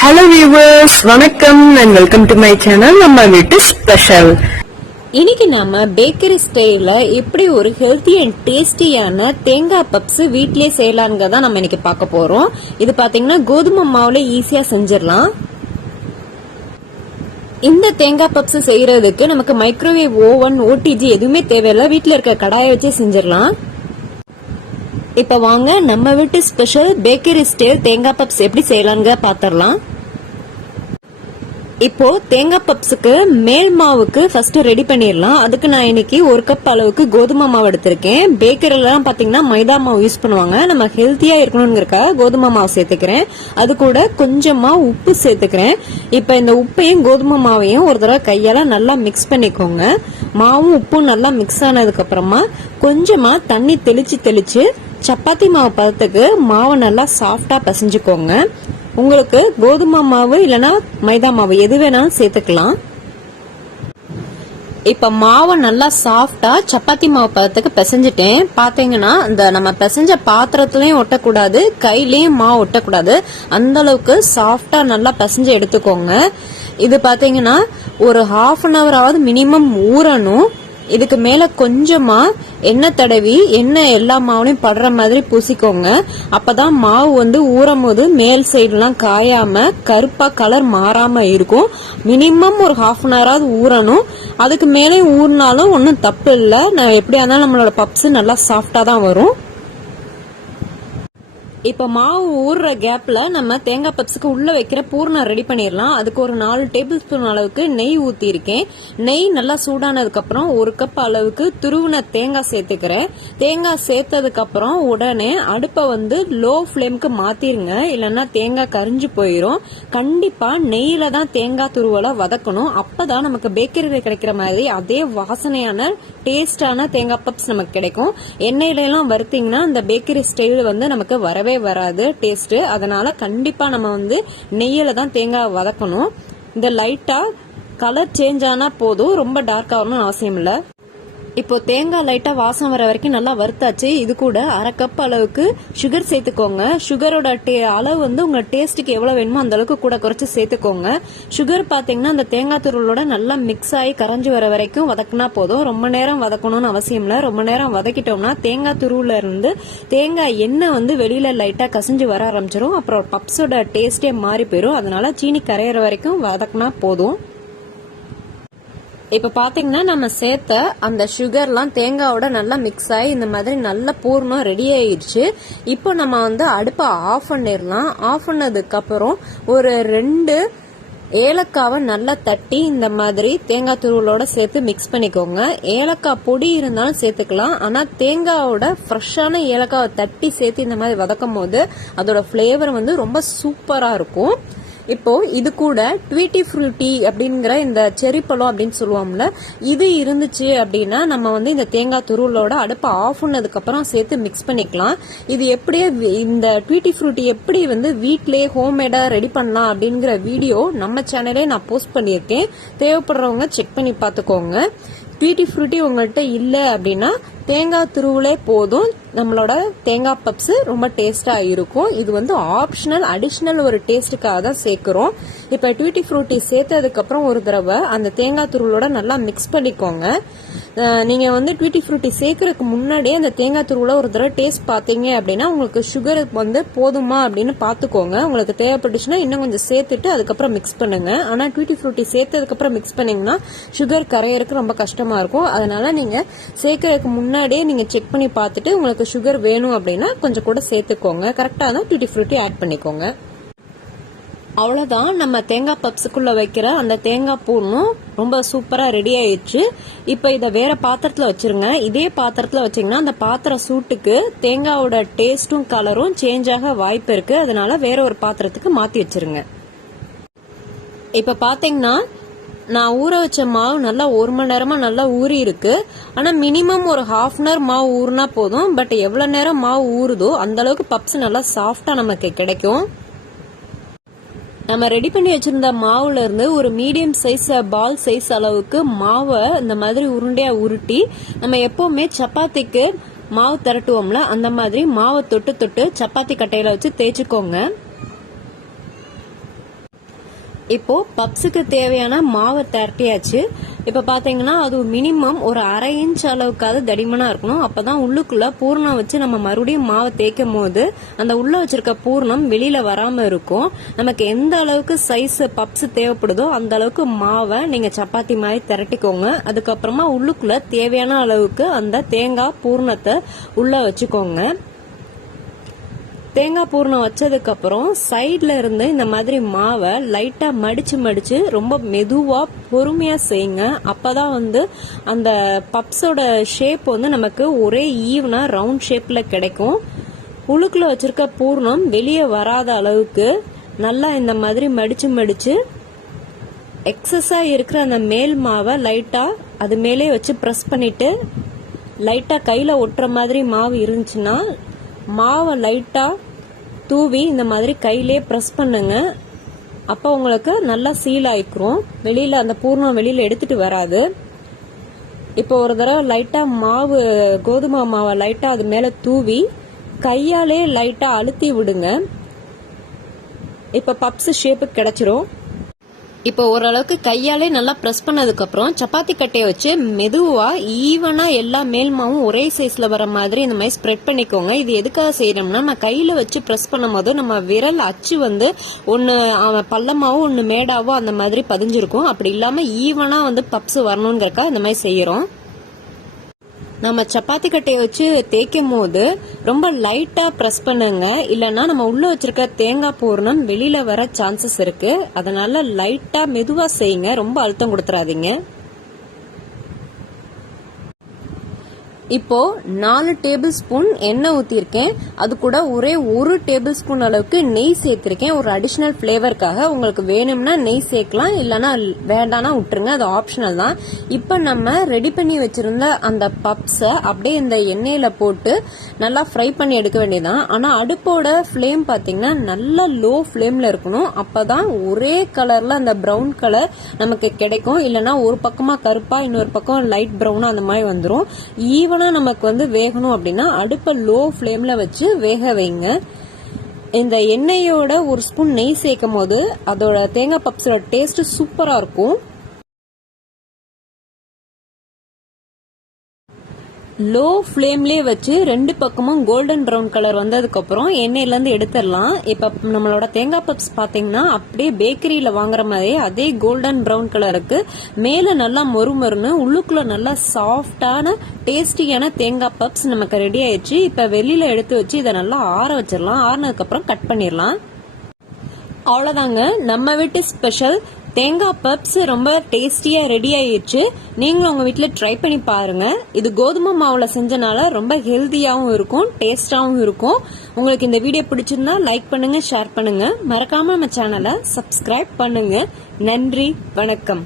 Hello viewers, வணக்கம் and welcome to my channel. நம்ம வீட்டு ஸ்பெஷல். இன்னைக்கு நாம பேக்கரி ஸ்டைல்ல எப்படி ஒரு ஹெல்த்தி அண்ட் டேஸ்டியான தேங்காய் பப்ஸ் வீட்லயே செய்யலாம்ங்க தான் நம்ம இன்னைக்கு பார்க்க போறோம். இது பாத்தீங்கன்னா கோதுமை மாவுல ஈஸியா செஞ்சிடலாம். இந்த தேங்காய் பப்ஸ் செய்யறதுக்கு நமக்கு மைக்ரோவேவ் ஓவன் ஓடிஜி எதுவுமே தேவையில்லை, வீட்டுல இருக்க கடாயை வச்சே செஞ்சிடலாம். இப்ப வாங்க நம்ம வீட்டு ஸ்பெஷல் பேக்கரி ஸ்டைல் தேங்காய் பப்ஸ் எப்படி செய்யலாங்க பாத்திரலாம். இப்போ தேங்காய் பப்ஸுக்கு மேல் மாவுக்கு ஃபர்ஸ்ட் ரெடி பண்ணிடலாம். அதுக்கு நான் இன்னைக்கு 1 கப் அளவுக்கு கோதுமை மாவு எடுத்திருக்கேன். பேக்கரிலாம் பாத்தீங்கன்னா மைதா மாவு யூஸ் பண்ணுவாங்க. நம்ம ஹெல்த்தியா இருக்கணும்ங்கறதுக்காக கோதுமை மாவு சேர்த்துக்கிறேன். அது கூட கொஞ்சமா உப்பு சேர்த்துக்கிறேன். இப்ப இந்த உப்பையும் கோதுமை மாவையும் ஒரு தடவை கையால நல்லா மிக்ஸ் பண்ணிக்கோங்க. மாவும் உப்பும் நல்லா மிக்ஸ் ஆனதுக்கு அப்புறமா கொஞ்சமா தண்ணி தெளிச்சு சப்பாத்தி மாவு பதத்துக்கு மாவை நல்லா சாஃப்டா பிசைஞ்சுக்கோங்க. உங்களுக்கு கோதுமை மாவு இல்லனா மைதா மாவு எது வேணாலும் சேர்த்துக்கலாம். இப்ப மாவை நல்லா சாஃப்டா சப்பாத்தி மாவு பதத்துக்கு பிசைஞ்சிட்டேன். பாத்தீங்கன்னா இந்த நம்ம பிசைஞ்ச பாத்திரத்திலயும் ஒட்டக்கூடாது, கையிலயும் மாவு ஒட்டக்கூடாது, அந்த அளவுக்கு சாஃப்டா நல்லா பிசைஞ்சு எடுத்துக்கோங்க. இது பாத்தீங்கன்னா ஒரு 1/2 an hour ஆவது மினிமம் ஊறணும். இதுக்கு மேல கொஞ்சமா எண்ணெய் தடவி எண்ணெய் எல்லா மாவுலையும் படுற மாதிரி பூசிக்கோங்க. அப்பதான் மாவு வந்து ஊறும் போது மேல் சைடு எல்லாம் காயாம கருப்பா கலர் மாறாம இருக்கும். மினிமம் ஒரு 1/2 an hour ஆவது ஊறணும். அதுக்கு மேலே ஊறினாலும் ஒன்னும் தப்பு இல்லை. எப்படியா இருந்தாலும் நம்மளோட பப்ஸ் நல்லா சாஃப்டா தான் வரும். இப்ப மாவு ஊறுற கேப்ல நம்ம தேங்காய் பப்ஸுக்கு உள்ள வைக்கிற பூர்ணம் ரெடி பண்ணிடலாம். அதுக்கு ஒரு 4 டேபிள் ஸ்பூன் அளவுக்கு நெய் ஊத்தி இருக்கேன். நெய் நல்லா சூடானதுக்கு அப்புறம் 1 கப் அளவுக்கு துருவின தேங்காய் சேர்த்துக்கிறேன். தேங்காய் சேர்த்ததுக்கு அப்புறம் உடனே அடுப்பை வந்து லோ ஃபிளேமுக்கு மாத்திருங்க, இல்லைன்னா தேங்காய் கரிஞ்சு போயிரும். கண்டிப்பா நெய்யில தான் தேங்காய் துருவலை வதக்கணும். அப்பதான் நமக்கு பேக்கரியில கிடைக்கிற மாதிரி அதே வாசனையான டேஸ்டான தேங்காய் பப்ஸ் நமக்கு கிடைக்கும். எண்ணெயில எல்லாம் வறுத்தீங்கன்னா இந்த பேக்கரி ஸ்டைல் வந்து நமக்கு வரவே வராது டேஸ்ட். அதனால கண்டிப்பா நம்ம வந்து நெய்யில தான் தேங்காய் வதக்கணும். இந்த லைட்டா கலர் சேஞ்ச் ஆனா போதும், ரொம்ப டார்க் ஆகணும்னு அவசியம் இல்ல. இப்போ தேங்காய் லைட்டா வாசம் வர வரைக்கும் நல்லா வறுத்தாச்சு. இது கூட 1/2 கப் அளவுக்கு சுகர் சேர்த்துக்கோங்க. சுகரோட அளவு வந்து உங்க டேஸ்ட்டுக்கு எவ்வளவு வேணுமோ அந்த அளவுக்கு கூட குறைச்சு சேர்த்துக்கோங்க. சுகர் பாத்தீங்கன்னா அந்த தேங்காய் துருளோட நல்லா மிக்ஸ் ஆகி கரைஞ்சு வர வரைக்கும் வதக்குனா போதும். ரொம்ப நேரம் வதக்கணும்னு அவசியம் இல்ல. ரொம்ப நேரம் வதக்கிட்டோம்னா தேங்காய் துருவுல இருந்து தேங்காய் எண்ணெய் வந்து வெளியில லைட்டா கசிஞ்சு வர ஆரம்பிச்சிடும். அப்புறம் பப்ஸோட டேஸ்டே மாறி போயிடும். அதனால சீனி கரையிற வரைக்கும் வதக்குனா போதும். இப்ப பாத்தீங்கன்னா நம்ம சேர்த்த அந்த சுகர்லாம் தேங்காயோட நல்லா மிக்ஸ் ஆகி இந்த மாதிரி நல்ல பூர்ணம் ரெடி ஆயிடுச்சு. இப்போ நம்ம வந்து அடுப்பை ஆஃப் பண்ணிடலாம். ஆஃப் பண்ணதுக்கு அப்புறம் ஒரு 2 ஏலக்காவை நல்லா தட்டி இந்த மாதிரி தேங்காய் துருவலோட சேர்த்து மிக்ஸ் பண்ணிக்கோங்க. ஏலக்காய் பொடி இருந்தாலும் சேர்த்துக்கலாம். ஆனா தேங்காயோட ஃப்ரெஷ்ஷான ஏலக்காவை தட்டி சேர்த்து இந்த மாதிரி வதக்கும் போது அதோட பிளேவர் வந்து ரொம்ப சூப்பரா இருக்கும். இப்போ இது கூட ட்வீட்டி ஃப்ரூட்டி அப்படிங்கிற இந்த செரி பழம் அப்படின்னு சொல்லுவோம்ல, இது இருந்துச்சு அப்படின்னா நம்ம வந்து இந்த தேங்காய் துருவலோட அடுப்பை ஆஃப் பண்ணதுக்கு அப்புறம் சேர்த்து மிக்ஸ் பண்ணிக்கலாம். இது எப்படியே இந்த ட்வீட்டி ஃப்ரூட்டி எப்படி வந்து வீட்லயே ஹோம்மேடா ரெடி பண்ணலாம் அப்படிங்கிற வீடியோ நம்ம சேனலே நான் போஸ்ட் பண்ணியிருக்கேன். தேவைப்படுறவங்க செக் பண்ணி பார்த்துக்கோங்க. ட்வீட்டி ஃப்ரூட்டி உங்கள்கிட்ட இல்லை அப்படின்னா தேங்காய் துருவலே போதும், நம்மளோட தேங்காய் பப்ஸ் ரொம்ப டேஸ்டா இருக்கும். இது வந்து ஆப்ஷனல், அடிஷனல் ஒரு டேஸ்டுக்காக தான் சேர்க்கிறோம். இப்ப ட்வீட்டி ஃப்ரூட்டி சேர்த்ததுக்கு அப்புறம் ஒரு தடவை அந்த தேங்காய் துருவலோட நல்லா மிக்ஸ் பண்ணிக்கோங்க. நீங்க வந்து ட்வீட்டி ஃப்ரூட்டி சேர்க்கறதுக்கு முன்னாடியே அந்த தேங்காய் துருவல ஒரு தடவை டேஸ்ட் பாத்தீங்க அப்படின்னா உங்களுக்கு சுகர் வந்து போதுமா அப்படின்னு பாத்துக்கோங்க. உங்களுக்கு தேவைப்பட்டுச்சுன்னா இன்னும் கொஞ்சம் சேர்த்துட்டு அதுக்கப்புறம் மிக்ஸ் பண்ணுங்க. ஆனா ட்வீட்டி ஃப்ரூட்டி சேர்த்ததுக்கு அப்புறம் மிக்ஸ் பண்ணீங்கன்னா சுகர் கரையறதுக்கு ரொம்ப கஷ்டமா இருக்கும். அதனால நீங்க சேர்க்கறதுக்கு முன்னாடியே நீங்க செக் பண்ணி பார்த்துட்டு உங்களுக்கு சுகர் வேணும் அப்படின்னா கொஞ்சம் கூட சேர்த்துக்கோங்க. கரெக்டா தான் ட்வீட்டி ஃப்ரூட்டி ஆட் பண்ணிக்கோங்க. அவ்வளவுதான், நம்ம தேங்காய் பப்ஸுக்குள்ள வைக்கிற அந்த தேங்காய் பூர்ணம் ரொம்ப சூப்பரா ரெடி ஆயிடுச்சு. இப்ப இத வேற பாத்திரத்துல வச்சிருங்க. இதே பாத்திரத்துல வச்சீங்கன்னா அந்த பாத்திர சூட்டுக்கு தேங்காயோட டேஸ்டும் கலரும் சேஞ்ச் ஆக வாய்ப்பு இருக்கு. அதனால வேற ஒரு பாத்திரத்துக்கு மாத்தி வச்சிருங்க. இப்ப பாத்தீங்கன்னா நான் ஊற வச்ச மாவு நல்லா 1 மணி நேரமா நல்லா ஊறி இருக்கு. ஆனா மினிமம் ஒரு 1/2 an hour மாவு ஊறினா போதும். பட் எவ்வளவு நேரம் மாவு ஊறுதோ அந்த அளவுக்கு பப்ஸ் நல்லா சாஃப்டா நமக்கு கிடைக்கும். நம்ம ரெடி பண்ணி வச்சிருந்த மாவுல இருந்து ஒரு மீடியம் சைஸ் பால் சைஸ் அளவுக்கு மாவை இந்த மாதிரி உருண்டையா உருட்டி நம்ம எப்பவுமே சப்பாத்திக்கு மாவு திரட்டுவோம்ல அந்த மாதிரி மாவை தொட்டு தொட்டு சப்பாத்தி கட்டையில வச்சு தேய்ச்சிக்கோங்க. இப்போ பப்ஸுக்கு தேவையான மாவை திரட்டியாச்சு. இப்ப பாத்தீங்கன்னா அது மினிமம் ஒரு 1/2 இன்ச் அளவுக்காவது தடிமனா இருக்கணும். அப்பதான் உள்ளுக்குள்ள பூர்ணம் வச்சு நம்ம மறுபடியும் மாவை தேய்க்கும் போது அந்த உள்ள வச்சிருக்க பூர்ணம் வெளியில வராம இருக்கும். நமக்கு எந்த அளவுக்கு சைஸ் பப்ஸ் தேவைப்படுதோ அந்த அளவுக்கு மாவை நீங்க சப்பாத்தி மாதிரி திரட்டிக்கோங்க. அதுக்கப்புறமா உள்ளுக்குள்ள தேவையான அளவுக்கு அந்த தேங்காய் பூர்ணத்தை உள்ள வச்சுக்கோங்க. தேங்காய் பூர்ணம் வச்சதுக்கு அப்புறம் சைட்ல இருந்து இந்த மாதிரி மாவை லைட்டா மடிச்சு ரொம்ப மெதுவா பொறுமையா செய்யுங்க. அப்பதான் அந்த பப்ஸோட ஷேப் நமக்கு ஒரே ஈவனா ரவுண்ட் ஷேப்ல கிடைக்கும். உள்ளுக்குள்ள வச்சிருக்க பூர்ணம் வெளியே வராத அளவுக்கு நல்லா இந்த மாதிரி மடிச்சு எக்ஸஸா இருக்கிற அந்த மேல் மாவை லைட்டா அது மேலே வச்சு பிரஸ் பண்ணிட்டு லைட்டா கையில ஒட்டுற மாதிரி மாவு இருந்துச்சுன்னா மாவை லைட்டா தூவி இந்த மாதிரி கையிலே பிரஸ் பண்ணுங்க. அப்போ உங்களுக்கு நல்லா சீல் ஆயிக்கும். வெளியில அந்த பூர்ணம் வெளியில எடுத்துட்டு வராது. இப்போ ஒரு தடவை லைட்டா மாவு கோதுமை மாவை லைட்டா அது மேல தூவி கையாலே லைட்டா அழுத்தி விடுங்க. இப்ப பப்ஸ் ஷேப்பு கிடைச்சிரும். இப்போ ஓரளவுக்கு கையாலே நல்லா பிரஸ் பண்ணதுக்கு அப்புறம் சப்பாத்தி கட்டையை வச்சு மெதுவா ஈவனா எல்லா மேல்மாவும் ஒரே சைஸ்ல வர மாதிரி இந்த மாதிரி ஸ்ப்ரெட் பண்ணிக்கோங்க. இது எதுக்காக செய்யறோம்னா நம்ம கையில வச்சு பிரஸ் பண்ணும் போது நம்ம விரல் அச்சு ஒன்னு பள்ளமாவோ ஒன்னு மேடாவோ அந்த மாதிரி பதிஞ்சிருக்கும். அப்படி இல்லாம ஈவனா பப்ஸ் வரணுங்கிறக்கா இந்த மாதிரி செய்யறோம். நம்ம சப்பாத்தி கட்டையை வச்சு தேய்க்கும் போது ரொம்ப லைட்டா பிரஸ் பண்ணுங்க. இல்லைன்னா நம்ம உள்ள வச்சிருக்க தேங்காய் பூர்ணம் வெளியில வர சான்சஸ் இருக்கு. அதனால லைட்டா மெதுவா செய்யுங்க, ரொம்ப அழுத்தம் கொடுத்துறாதீங்க. இப்போ 4 டேபிள் ஸ்பூன் எண்ணெய் ஊத்திருக்கேன். அது கூட ஒரே 1 டேபிள் ஸ்பூன் அளவுக்கு நெய் சேர்த்திருக்கேன். ஒரு அடிஷனல் பிளேவருக்காக. உங்களுக்கு வேணும்னா நெய் சேர்க்கலாம், இல்லைன்னா வேண்டானா விட்டுருங்க, அது ஆப்ஷனல் தான். இப்ப நம்ம ரெடி பண்ணி வச்சிருந்த அந்த பப்ஸ அப்படியே இந்த எண்ணெயில போட்டு நல்லா ஃப்ரை பண்ணி எடுக்க வேண்டியதான். ஆனா அடுப்போட ஃபிளேம் பாத்தீங்கன்னா நல்லா லோ ஃபிளேம்ல இருக்கணும். அப்பதான் ஒரே கலர்ல அந்த பிரவுன் கலர் நமக்கு கிடைக்கும். இல்லைன்னா ஒரு பக்கமா கருப்பா இன்னொரு பக்கம் லைட் பிரவுனா அந்த மாதிரி வந்துடும். நமக்கு வேகணும் அப்படின்னா அடுப்ப லோ ஃபிளேம்ல வச்சு வேக வைங்க. இந்த எண்ணெயோட ஒரு ஸ்பூன் நெய் சேர்க்கும் போது அதோட தேங்காய் பப்ஸோட டேஸ்ட் சூப்பரா இருக்கும். லோ ஃபிளேம்லயே வச்சு 2 பக்கமும் கோல்டன் பிரவுன் கலர் வந்ததுக்கு அப்புறம் எண்ணெயில இருந்து எடுத்துடலாம். இப்ப நம்மளோட தேங்காய் பப்ஸ் பாத்தீங்கன்னா அப்படியே பேக்கரியில வாங்குற மாதிரி அதே கோல்டன் பிரவுன் கலருக்கு மேல நல்லா மொறுமொறுன்னு உள்ளுக்குள்ள நல்லா சாஃப்டான டேஸ்டியான தேங்காய் பப்ஸ் நமக்கு ரெடி ஆயிடுச்சு. இப்ப வெளியில எடுத்து வச்சு இதை நல்லா ஆற வச்சிடலாம். ஆறினதுக்கு அப்புறம் கட் பண்ணிடலாம். அவ்வளவுதாங்க, நம்ம வீட்டு ஸ்பெஷல் தேங்காய் பப்ஸ் ரொம்ப டேஸ்டியா ரெடி ஆயிடுச்சு. நீங்களும் உங்க வீட்டுல ட்ரை பண்ணி பாருங்க. இது கோதுமை மாவுல செஞ்சனால ரொம்ப ஹெல்தியாவும் இருக்கும், டேஸ்டாவும் இருக்கும். உங்களுக்கு இந்த வீடியோ பிடிச்சிருந்தா லைக் பண்ணுங்க, ஷேர் பண்ணுங்க. மறக்காம நம்ம சேனலை சப்ஸ்கிரைப் பண்ணுங்க. நன்றி, வணக்கம்.